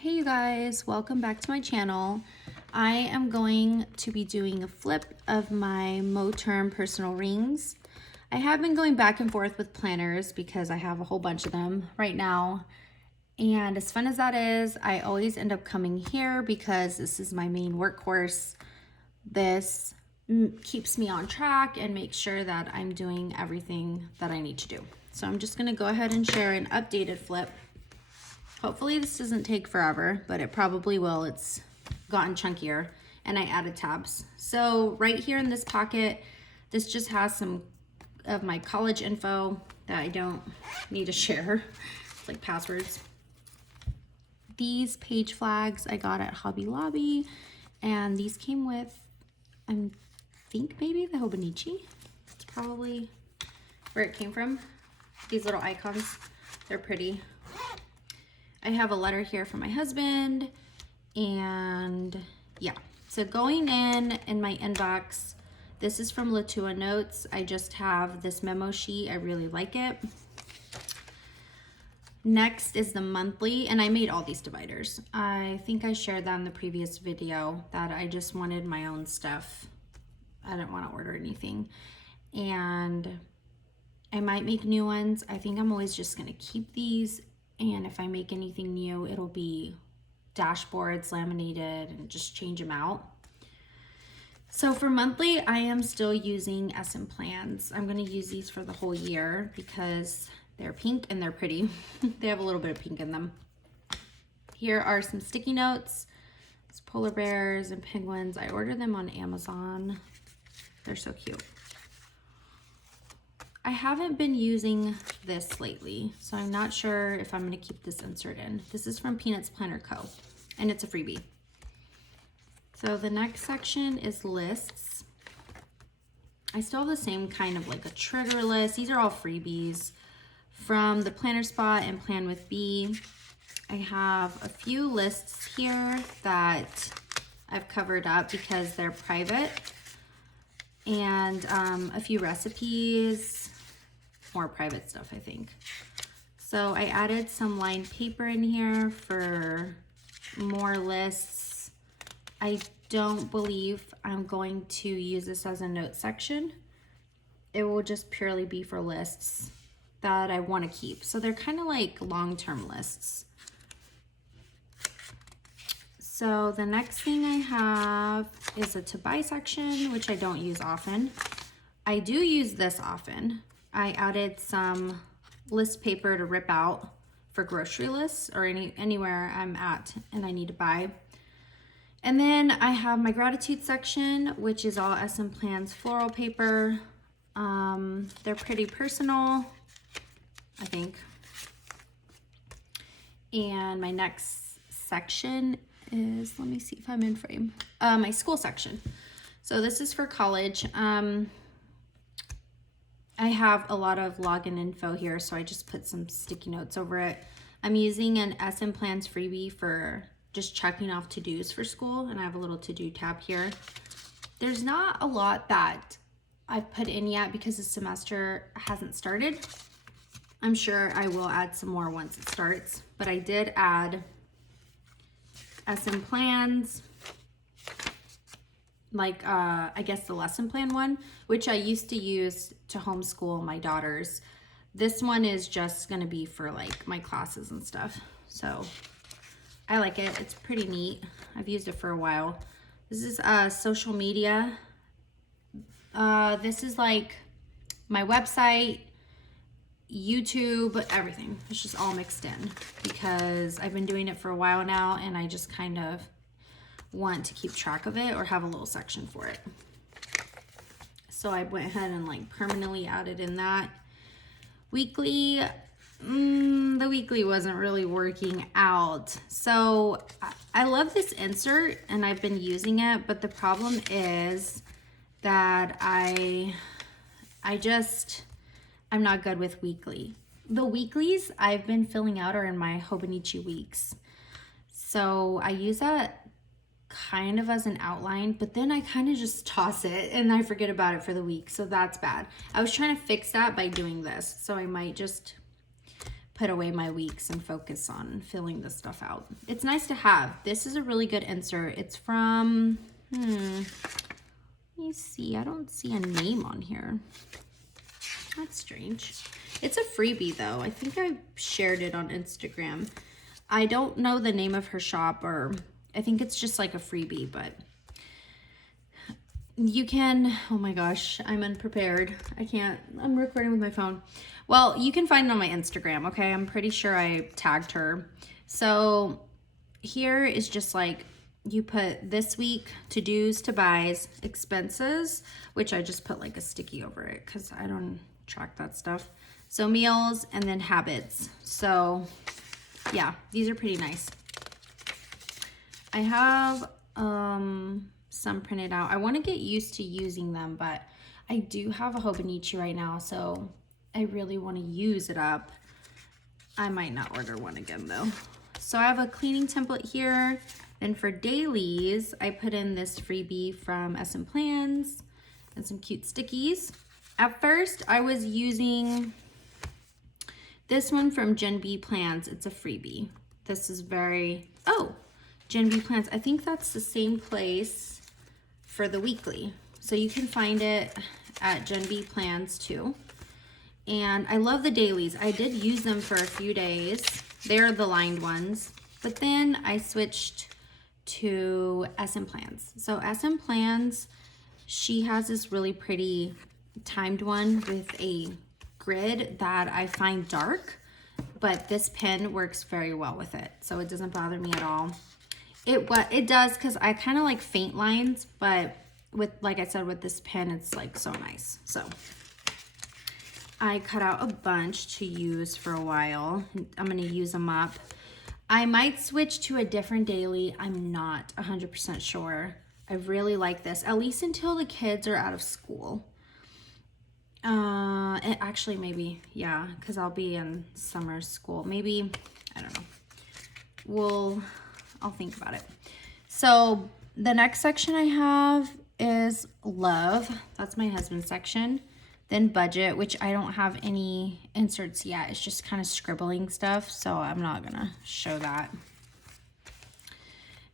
Hey you guys, welcome back to my channel. I am going to be doing a flip of my Moterm personal rings. I have been going back and forth with planners because I have a whole bunch of them right now. And as fun as that is, I always end up coming here because this is my main workhorse. This keeps me on track and makes sure that I'm doing everything that I need to do. So I'm just gonna go ahead and share an updated flip. Hopefully this doesn't take forever, but it probably will. It's gotten chunkier and I added tabs. So right here in this pocket, this just has some of my college info that I don't need to share. It's like passwords. These page flags I got at Hobby Lobby, and these came with, I think maybe the Hobonichi. It's probably where it came from. These little icons, they're pretty. I have a letter here from my husband, and yeah. So going in my inbox, this is from Latua Notes. I just have this memo sheet. I really like it. Next is the monthly, and I made all these dividers. I think I shared that in the previous video that I just wanted my own stuff. I didn't want to order anything. And I might make new ones. I think I'm always just gonna keep these. And if I make anything new, it'll be dashboards, laminated, and just change them out. So for monthly, I am still using SM plans. I'm gonna use these for the whole year because they're pink and they're pretty. They have a little bit of pink in them. Here are some sticky notes. It's polar bears and penguins. I ordered them on Amazon. They're so cute. I haven't been using this lately, so I'm not sure if I'm gonna keep this insert in. This is from Peanuts Planner Co., and it's a freebie. So the next section is lists. I still have the same kind of like a trigger list. These are all freebies from the Planner Spot and Plan with B. I have a few lists here that I've covered up because they're private, and a few recipes, more private stuff, I think. So I added some lined paper in here for more lists. I don't believe I'm going to use this as a note section. It will just purely be for lists that I want to keep. So they're kind of like long-term lists. So the next thing I have is a to buy section, which I don't use often. I do use this often. I added some list paper to rip out for grocery lists or anywhere I'm at and I need to buy. And then I have my gratitude section, which is all SM Plans floral paper. They're pretty personal, I think. And my next section is, let me see if I'm in frame, my school section. So this is for college. I have a lot of login info here, so I just put some sticky notes over it. I'm using an SM Plans freebie for just checking off to-dos for school, and I have a little to-do tab here. There's not a lot that I've put in yet because the semester hasn't started. I'm sure I will add some more once it starts, but I did add SM Plans, like I guess the lesson plan one, which I used to use to homeschool my daughters. This one is just gonna be for like my classes and stuff. So I like it, it's pretty neat. I've used it for a while. This is social media. This is like my website, YouTube, everything. It's just all mixed in because I've been doing it for a while now and I just kind of want to keep track of it or have a little section for it. So I went ahead and like permanently added in that. Weekly, the weekly wasn't really working out. So I love this insert and I've been using it, but the problem is that I'm not good with weekly. The weeklies I've been filling out are in my Hobonichi weeks. So I use that kind of as an outline, but then I kind of just toss it and I forget about it for the week. So that's bad. I was trying to fix that by doing this. So I might just put away my weeks and focus on filling this stuff out. It's nice to have. This is a really good insert. It's from, let me see. I don't see a name on here. That's strange. It's a freebie though. I think I shared it on Instagram. I don't know the name of her shop, or I think it's just like a freebie, but you can, oh my gosh, I'm unprepared. I'm recording with my phone. Well, you can find it on my Instagram, okay? I'm pretty sure I tagged her. So here is just like, you put this week, to-dos, to-buys, expenses, which I just put like a sticky over it because I don't track that stuff. So meals, and then habits. So yeah, these are pretty nice. I have some printed out. I want to get used to using them, but I do have a Hobonichi right now, so I really want to use it up. I might not order one again though. So I have a cleaning template here. And for dailies, I put in this freebie from SM Plans and some cute stickies. At first, I was using this one from Gen B Plans. It's a freebie. This is Gen B Plans. I think that's the same place for the weekly. So you can find it at Gen B Plans too. And I love the dailies. I did use them for a few days. They're the lined ones. But then I switched to SM Plans. So SM Plans, she has this really pretty timed one with a grid that I find dark, but this pen works very well with it. So it doesn't bother me at all. It does, because I kind of like faint lines, but with, like I said, with this pen, it's like so nice. So I cut out a bunch to use for a while. I'm going to use them up. I might switch to a different daily. I'm not 100% sure. I really like this, at least until the kids are out of school. And actually maybe, yeah, because I'll be in summer school. Maybe, I don't know. I'll think about it. So the next section I have is love. That's my husband's section. Then budget, which I don't have any inserts yet. It's just kind of scribbling stuff, so I'm not gonna show that.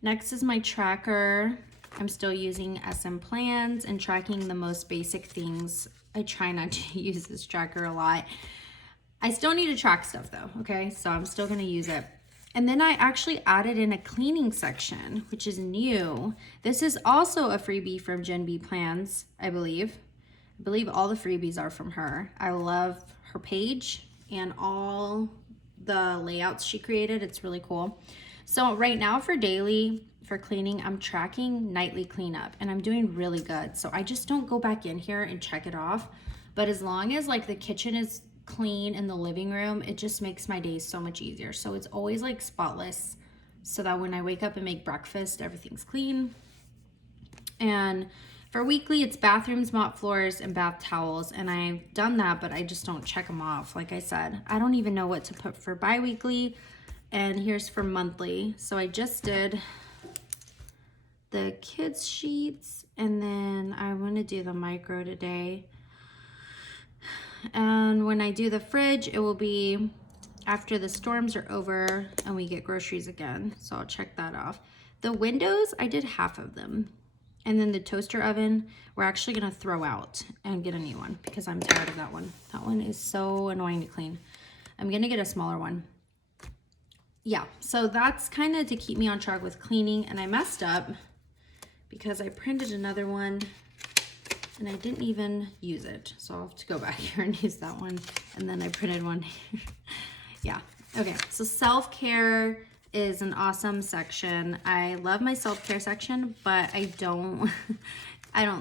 Next is my tracker. I'm still using SM Plans and tracking the most basic things. I try not to use this tracker a lot. I still need to track stuff though, okay? So I'm still gonna use it. And then I actually added in a cleaning section, which is new. This is also a freebie from Gen B Plans, I believe. I believe all the freebies are from her. I love her page and all the layouts she created. It's really cool. So right now for daily, for cleaning, I'm tracking nightly cleanup and I'm doing really good. So I just don't go back in here and check it off. But as long as like the kitchen is clean in the living room, it just makes my days so much easier. So it's always like spotless, so that when I wake up and make breakfast, everything's clean. And for weekly, it's bathrooms, mop floors, and bath towels. And I've done that, but I just don't check them off. Like I said, I don't even know what to put for bi-weekly. And here's for monthly. So I just did the kids sheets, and then I want to do the micro today. And when I do the fridge, it will be after the storms are over and we get groceries again. So I'll check that off. The windows, I did half of them. And then the toaster oven, we're actually gonna throw out and get a new one because I'm tired of that one. That one is so annoying to clean. I'm gonna get a smaller one. Yeah, so that's kind of to keep me on track with cleaning. And I messed up because I printed another one and I didn't even use it. So I'll have to go back here and use that one. And then I printed one. Yeah, okay, so self-care is an awesome section. I love my self-care section, but I don't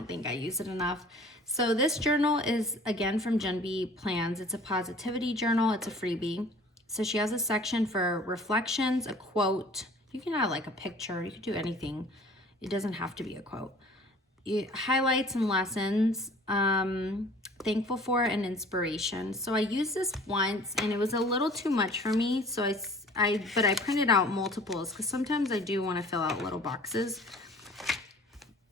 think I use it enough. So this journal is again from Gen B Plans. It's a positivity journal. It's a freebie. So she has a section for reflections, a quote. You can add like a picture. You could do anything. It doesn't have to be a quote. Highlights and lessons, thankful for, and inspiration. So I used this once and it was a little too much for me. So but I printed out multiples because sometimes I do want to fill out little boxes.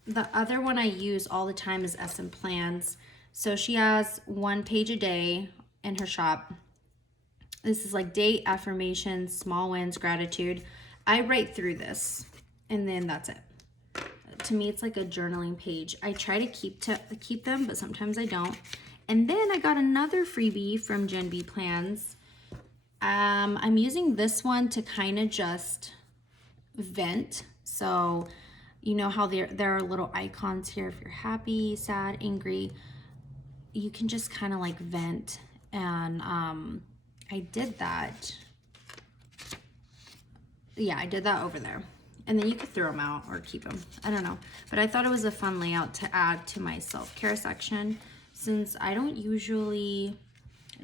The other one I use all the time is SM Plans. So she has 1 page a day in her shop. This is like date, affirmations, small wins, gratitude. I write through this and then that's it. To me, it's like a journaling page. I try to keep them, but sometimes I don't. And then I got another freebie from Gen B Plans. I'm using this one to kind of just vent. So you know how there are little icons here if you're happy, sad, angry. You can just kind of like vent. And I did that. Yeah, I did that over there. And then you could throw them out or keep them. I don't know. But I thought it was a fun layout to add to my self-care section since I don't usually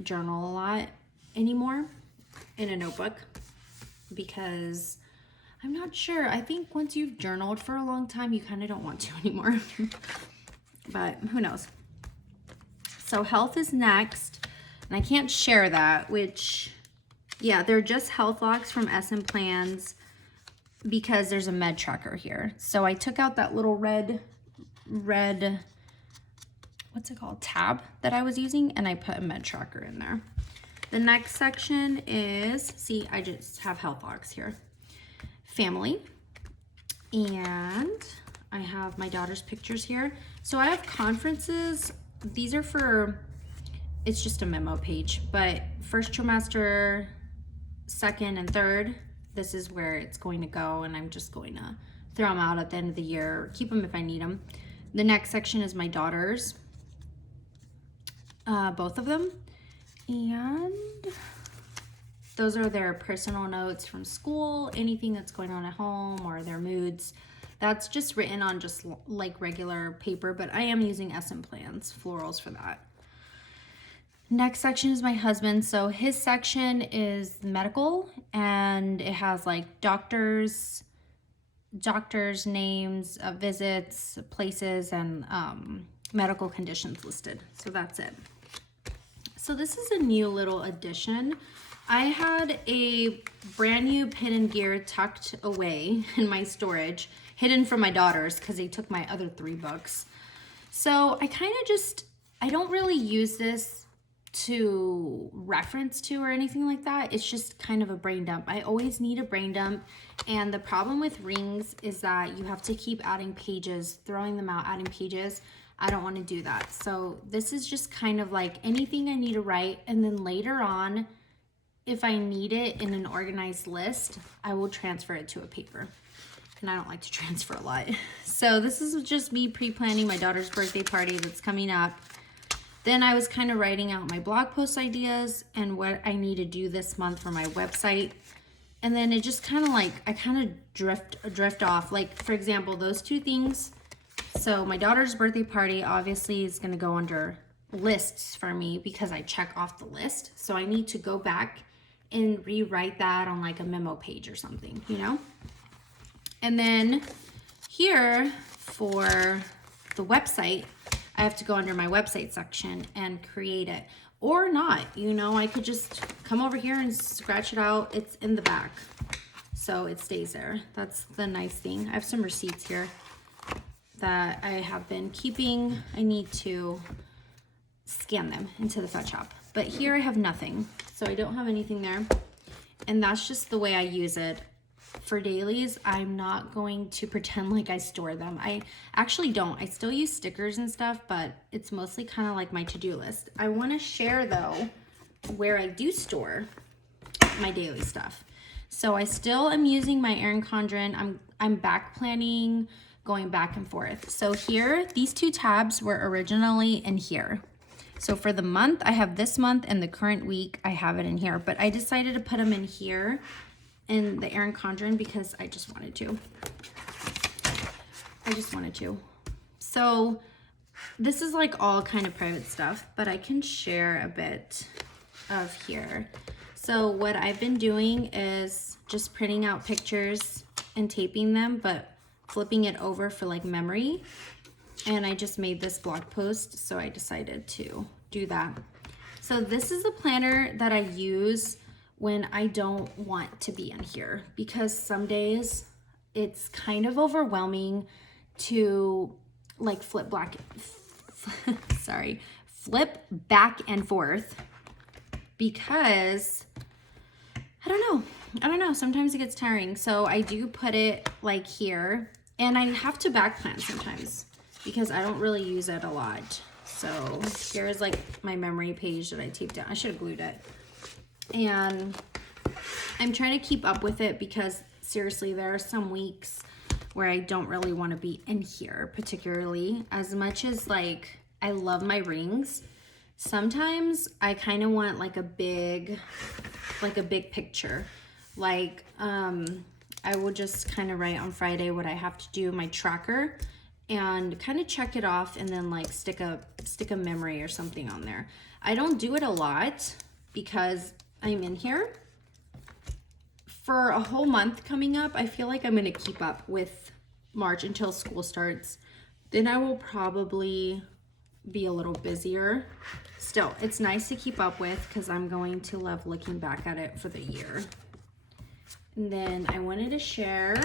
journal a lot anymore in a notebook because I'm not sure. I think once you've journaled for a long time, you kind of don't want to anymore. But who knows? So health is next. And I can't share that, which, yeah, they're just health logs from Erin Plans because there's a med tracker here. So I took out that little red, what's it called, tab that I was using, and I put a med tracker in there. The next section is, see, I just have health logs here. Family, and I have my daughter's pictures here. So I have conferences. These are for, it's just a memo page, but first trimester, second and third, this is where it's going to go, and I'm just going to throw them out at the end of the year, keep them if I need them. The next section is my daughter's, both of them, and those are their personal notes from school, anything that's going on at home, or their moods. That's just written on just like regular paper, but I am using Erin Plans florals for that. Next section is my husband. So his section is medical, and it has like doctors' names, visits, places, and medical conditions listed. So that's it. So this is a new little addition. I had a brand new pen and gear tucked away in my storage, hidden from my daughters because they took my other 3 books. So I kind of just, I don't really use this to reference to or anything like that. It's just kind of a brain dump. I always need a brain dump, and the problem with rings is that you have to keep adding pages, throwing them out, adding pages. I don't want to do that. So this is just kind of like anything I need to write, and then later on, if I need it in an organized list, I will transfer it to a paper. And I don't like to transfer a lot. So this is just me pre-planning my daughter's birthday party that's coming up. Then I was kind of writing out my blog post ideas and what I need to do this month for my website. And then it just kind of like, I kind of drift off. Like, for example, those 2 things. So my daughter's birthday party obviously is going to go under lists for me because I check off the list. So I need to go back and rewrite that on like a memo page or something, you know? And then here for the website, I have to go under my website section and create it, or not, you know, I could just come over here and scratch it out. It's in the back, so it stays there. That's the nice thing. I have some receipts here that I have been keeping. I need to scan them into the fetch shop, but here I have nothing, so I don't have anything there, and that's just the way I use it. For dailies, I'm not going to pretend like I store them. I actually don't. I still use stickers and stuff, but it's mostly kind of like my to-do list. I want to share, though, where I do store my daily stuff. So I still am using my Erin Condren. I'm back planning, going back and forth. So here, these 2 tabs were originally in here. So for the month, I have this month, and the current week, I have it in here. But I decided to put them in here in the Erin Condren because I just wanted to. So this is like all kind of private stuff, but I can share a bit of here. So what I've been doing is just printing out pictures and taping them, but flipping it over for like memory. And I just made this blog post, so I decided to do that. So this is a planner that I use when I don't want to be in here, because some days it's kind of overwhelming to like flip back and forth, because I don't know. Sometimes it gets tiring. So I do put it like here, and I have to back plan sometimes because I don't really use it a lot. So here is like my memory page that I taped down. I should have glued it. And I'm trying to keep up with it because seriously, there are some weeks where I don't really want to be in here, particularly as much as like I love my rings. Sometimes I kind of want like a big picture. Like I will just kind of write on Friday what I have to do, my tracker, and kind of check it off, and then like stick a memory or something on there. I don't do it a lot because I'm in here for a whole month coming up. I feel like I'm going to keep up with March until school starts. Then I will probably be a little busier. Still, it's nice to keep up with because I'm going to love looking back at it for the year. And then I wanted to share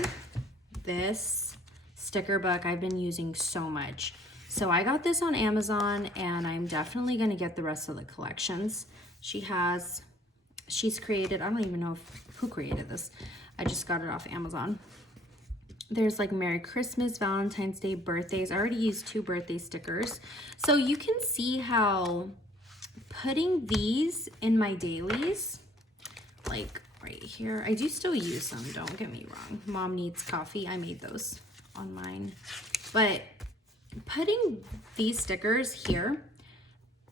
this sticker book I've been using so much. So I got this on Amazon, and I'm definitely going to get the rest of the collections. She's created, I don't even know who created this. I just got it off Amazon. There's like Merry Christmas, Valentine's Day, birthdays. I already used 2 birthday stickers. So you can see how putting these in my dailies, like right here, I do still use some, don't get me wrong. Mom needs coffee. I made those on mine. But putting these stickers here,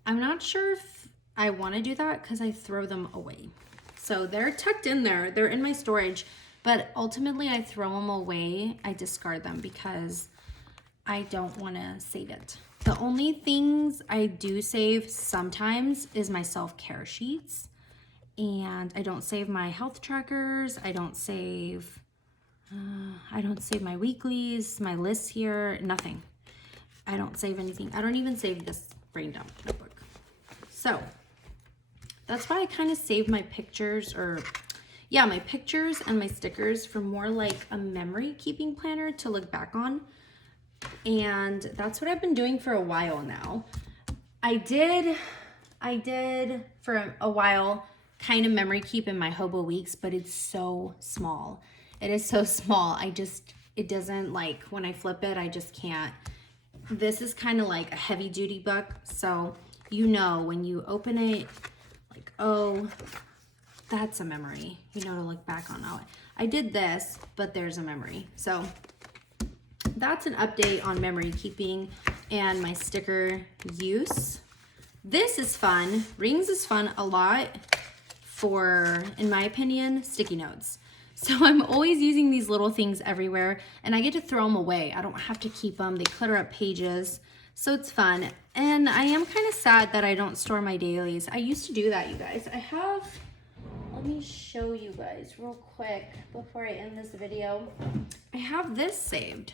I'm not sure if I want to do that because I throw them away. So they're tucked in there. They're in my storage, but ultimately I throw them away. I discard them because I don't want to save it. The only things I do save sometimes is my self-care sheets, and I don't save my health trackers. I don't save my weeklies, my lists here, nothing. I don't save anything. I don't even save this brain dump notebook. So that's why I kind of save my pictures, my pictures and my stickers for more like a memory keeping planner to look back on. And that's what I've been doing for a while now. I did for a while kind of memory keep in my hobo weeks, but it's so small. It is so small. It doesn't, like, when I flip it, I just can't. This is kind of like a heavy duty book. So, you know, when you open it, like, oh, that's a memory, you know, to look back on. Oh, I did this, but there's a memory. So that's an update on memory keeping and my sticker use. This is fun. Rings is fun a lot for, in my opinion, sticky notes. So I'm always using these little things everywhere, and I get to throw them away. I don't have to keep them. They clutter up pages, so it's fun. And I am kind of sad that I don't store my dailies. I used to do that, you guys. Let me show you guys real quick before I end this video. I have this saved.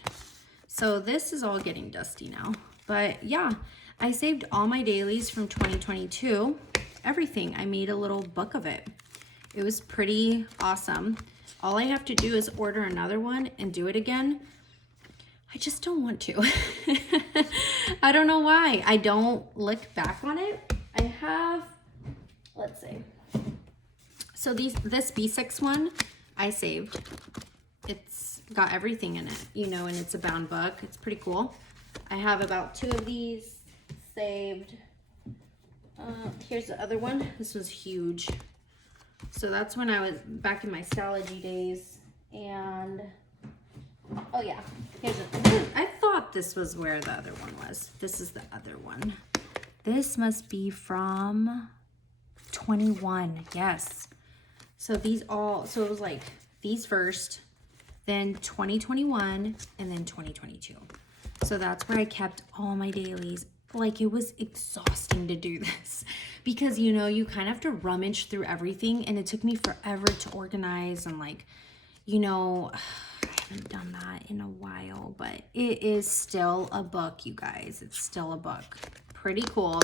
So this is all getting dusty now. But yeah, I saved all my dailies from 2022. Everything. I made a little book of it. It was pretty awesome. All I have to do is order another one and do it again. I just don't want to. I don't know why. I don't look back on it. I have, let's see. So this B6 one I saved. It's got everything in it, you know, and it's a bound book. It's pretty cool. I have about 2 of these saved. Here's the other one. This was huge. So that's when I was back in my Stalogy days. And, oh yeah, I thought this was where the other one was. This is the other one. This must be from 21, yes. So it was like these first, then 2021, and then 2022. So that's where I kept all my dailies. Like, it was exhausting to do this because, you know, you kind of have to rummage through everything, and it took me forever to organize, and, like, you know, I haven't done that in a while, but it is still a book, you guys. It's still a book. Pretty cool.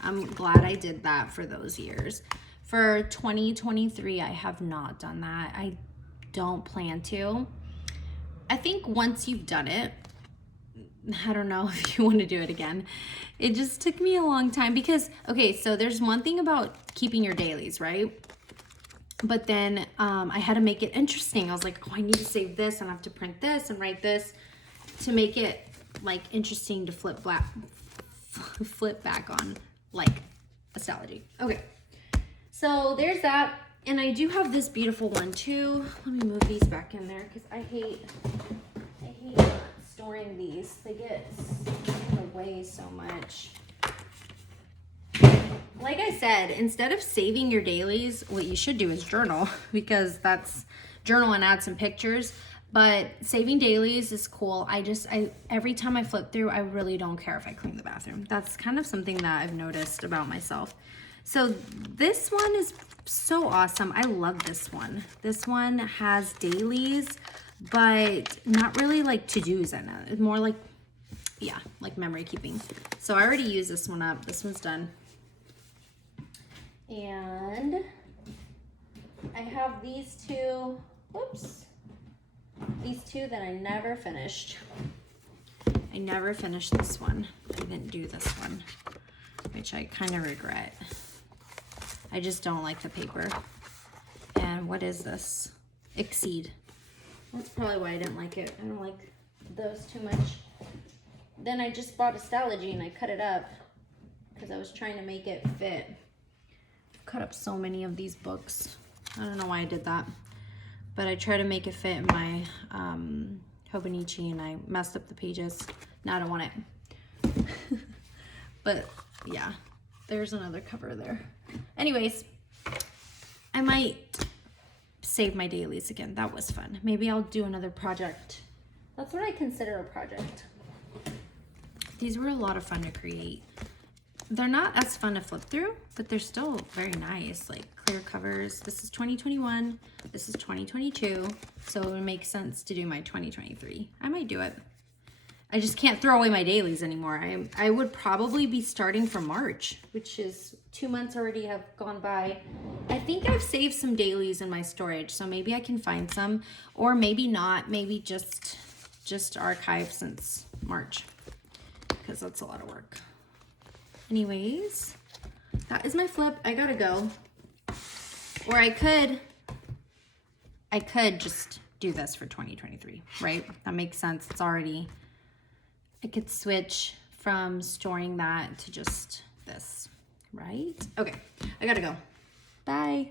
I'm glad I did that for those years. For 2023, I have not done that. I don't plan to. I think once you've done it, I don't know if you want to do it again. It just took me a long time because, okay, so there's one thing about keeping your dailies, right? But then I had to make it interesting. I was like, oh, I need to save this and I have to print this and write this to make it like interesting to flip back on like astrology. Okay, so there's that. And I do have this beautiful one too. Let me move these back in there because I hate not storing these. They get in the way so much. Like I said, instead of saving your dailies, what you should do is journal, because that's journal and add some pictures. But saving dailies is cool. Every time I flip through, I really don't care if I clean the bathroom. That's kind of something that I've noticed about myself. So this one is so awesome. I love this one. This one has dailies, but not really like to-dos in it. It's more like, yeah, like memory keeping. So I already used this one up. This one's done. And I have these two, oops, these two that I never finished. I never finished this one. I didn't do this one, which I kind of regret. I just don't like the paper. And what is this? Exceed. That's probably why I didn't like it. I don't like those too much. Then I just bought astrology and I cut it up because I was trying to make it fit. I've cut up so many of these books. I don't know why I did that. But I try to make it fit in my Hobonichi and I messed up the pages. Now I don't want it. But yeah, there's another cover there. Anyways, I might save my dailies again. That was fun. Maybe I'll do another project. That's what I consider a project. These were a lot of fun to create. They're not as fun to flip through, but they're still very nice, like clear covers. This is 2021, this is 2022, so it would make sense to do my 2023. I might do it. I just can't throw away my dailies anymore. I would probably be starting from March, which is 2 months already have gone by. I think I've saved some dailies in my storage, so maybe I can find some, or maybe not. Maybe just archive since March, because that's a lot of work. Anyways, that is my flip. I gotta go. Or I could just do this for 2023, right? That makes sense. It's already, I could switch from storing that to just this, right? Okay, I gotta go. Bye.